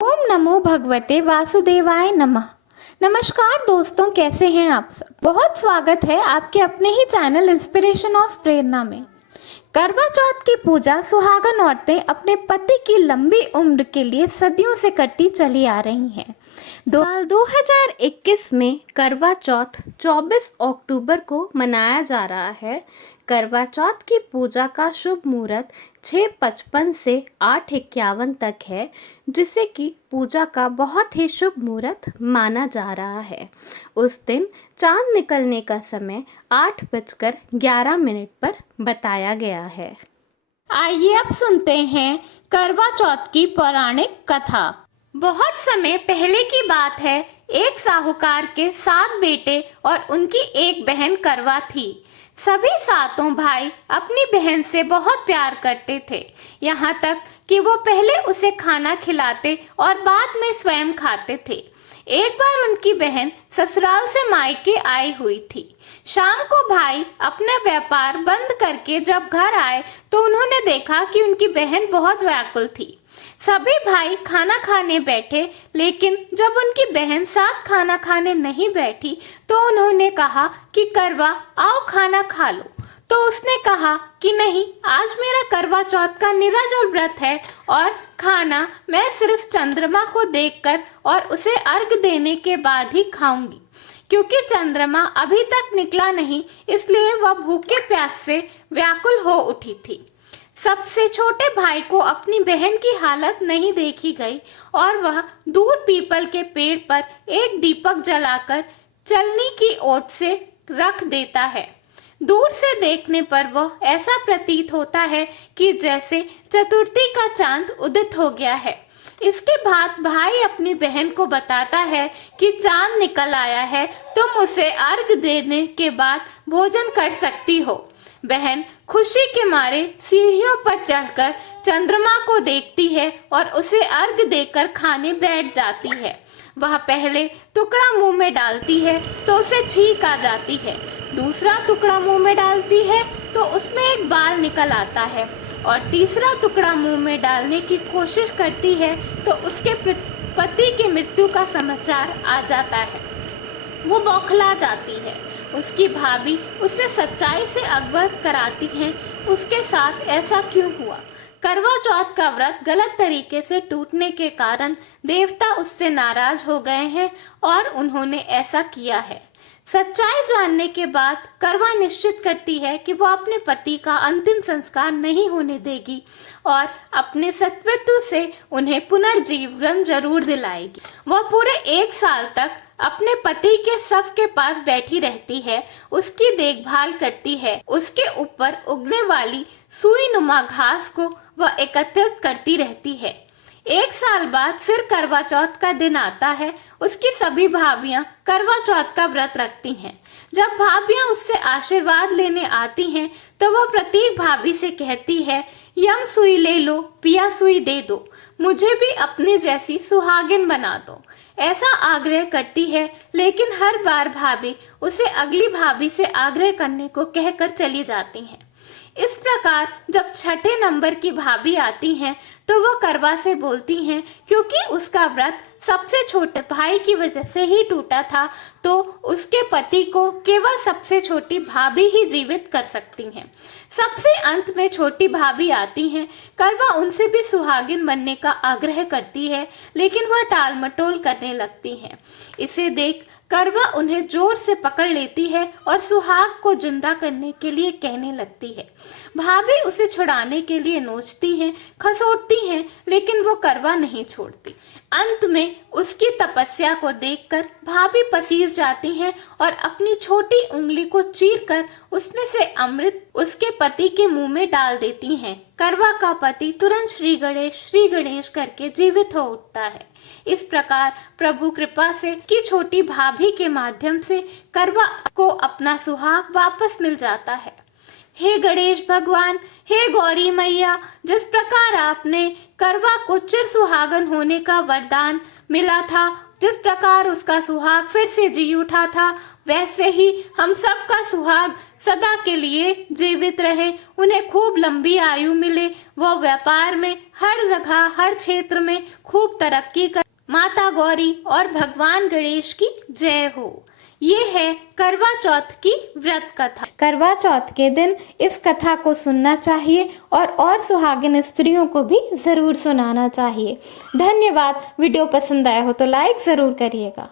ओम नमो भगवते वासुदेवाय नमः। नमस्कार दोस्तों, कैसे हैं आप सब। बहुत स्वागत है आपके अपने ही चैनल इंस्पिरेशन ऑफ प्रेरणा में। करवा चौथ की पूजा सुहागन औरतें अपने पति की लंबी उम्र के लिए सदियों से करती चली आ रही हैं। साल 2021 में करवा चौथ 24 अक्टूबर को मनाया जा रहा है। करवा चौथ की पूजा का शुभ मुहूर्त 6:55 से 8:51 तक है, जिसे कि पूजा का बहुत ही शुभ मुहूर्त माना जा रहा है। उस दिन चांद निकलने का समय 8:11 पर बताया गया है। आइए अब सुनते हैं करवा चौथ की पौराणिक कथा। बहुत समय पहले की बात है। एक साहूकार के 7 बेटे और उनकी एक बहन करवा थी। सभी सातों भाई अपनी बहन से बहुत प्यार करते थे, यहाँ तक कि वो पहले उसे खाना खिलाते और बाद में स्वयं खाते थे। एक बार उनकी बहन ससुराल से मायके आई हुई थी। शाम को भाई अपना व्यापार बंद करके जब घर आए तो उन्होंने देखा कि उनकी बहन बहुत व्याकुल थी। सभी भाई खाना खाने बैठे, लेकिन जब उनकी बहन साथ खाना खाने नहीं बैठी तो उन्होंने कहा कि करवा, आओ खाना खा लो। तो उसने कहा कि नहीं, आज मेरा करवा चौथ का निराजल व्रत है और खाना मैं सिर्फ चंद्रमा को देखकर और उसे अर्घ देने के बाद ही खाऊंगी, क्योंकि चंद्रमा अभी तक निकला नहीं, इसलिए वह भूखे प्यास से व्याकुल हो उठी थी। सबसे छोटे भाई को अपनी बहन की हालत नहीं देखी गई और वह दूर पीपल के पेड़ पर एक दीपक जलाकर चलनी की ओट से रख देता है। दूर से देखने पर वह ऐसा प्रतीत होता है कि जैसे चतुर्थी का चांद उदित हो गया है। इसके बाद भाई अपनी बहन को बताता है कि चांद निकल आया है, तुम उसे अर्घ देने के बाद भोजन कर सकती हो। बहन खुशी के मारे सीढ़ियों पर चढ़कर चंद्रमा को देखती है और उसे अर्घ देकर खाने बैठ जाती है। वह पहले टुकड़ा मुंह में डालती है तो उसे छींक आ जाती है। दूसरा टुकड़ा मुंह में डालती है तो उसमें एक बाल निकल आता है और तीसरा टुकड़ा मुंह में डालने की कोशिश करती है तो उसके पति की मृत्यु का समाचार आ जाता है। वो बौखला जाती है। उसकी भाभी उसे सच्चाई से अवगत कराती हैं, उसके साथ ऐसा क्यों हुआ। करवा चौथ का व्रत गलत तरीके से टूटने के कारण देवता उससे नाराज हो गए हैं और उन्होंने ऐसा किया है। सच्चाई जानने के बाद करवा निश्चित करती है कि वो अपने पति का अंतिम संस्कार नहीं होने देगी और अपने सत्वत्व से उन्हें पुनर्जीवन जरूर दिलाएगी। वह पूरे 1 साल तक अपने पति के शव के पास बैठी रहती है, उसकी देखभाल करती है, उसके ऊपर उगने वाली सुई नुमा घास को वह एकत्रित करती रहती है। 1 साल बाद फिर करवा चौथ का दिन आता है। उसकी सभी भाभियां करवा चौथ का व्रत रखती हैं। जब भाभियां उससे आशीर्वाद लेने आती हैं तो वह प्रत्येक भाभी से कहती है, यम सुई ले लो, पिया सुई दे दो, मुझे भी अपने जैसी सुहागिन बना दो। ऐसा आग्रह करती है, लेकिन हर बार भाभी उसे अगली भाभी से आग्रह करने को कहकर चली जाती हैं। इस प्रकार जब 6ठे नंबर की भाभी आती हैं तो वो करवा से बोलती हैं, क्योंकि उसका व्रत सबसे छोटे भाई की वजह से ही टूटा था, तो उसके पति को केवल सबसे छोटी भाभी ही जीवित कर सकती हैं। सबसे अंत में छोटी भाभी आती हैं। करवा उनसे भी सुहागिन बनने का आग्रह करती है, लेकिन वह टाल मटोल करने लगती हैं। इसे देख करवा उन्हें जोर से पकड़ लेती है और सुहाग को जिंदा करने के लिए कहने लगती है। भाभी उसे छुड़ाने के लिए नोचती हैं, खसोटती हैं, लेकिन वो करवा नहीं छोड़ती। अंत में उसकी तपस्या को देखकर भाभी पसीज जाती हैं और अपनी छोटी उंगली को चीरकर उसमें से अमृत उसके पति के मुंह में डाल देती हैं। करवा का पति तुरंत श्री गणेश करके जीवित हो उठता है। इस प्रकार प्रभु कृपा से की छोटी भाभी के माध्यम से करवा को अपना सुहाग वापस मिल जाता है। हे गणेश भगवान, हे गौरी मैया, जिस प्रकार आपने करवा को चिर सुहागन होने का वरदान मिला था, जिस प्रकार उसका सुहाग फिर से जी उठा था, वैसे ही हम सबका सुहाग सदा के लिए जीवित रहे, उन्हें खूब लंबी आयु मिले, वो व्यापार में हर जगह हर क्षेत्र में खूब तरक्की कर। माता गौरी और भगवान गणेश की जय हो। ये है करवा चौथ की व्रत कथा। करवा चौथ के दिन इस कथा को सुनना चाहिए और सुहागिन स्त्रियों को भी जरूर सुनाना चाहिए। धन्यवाद। वीडियो पसंद आया हो तो लाइक जरूर करिएगा।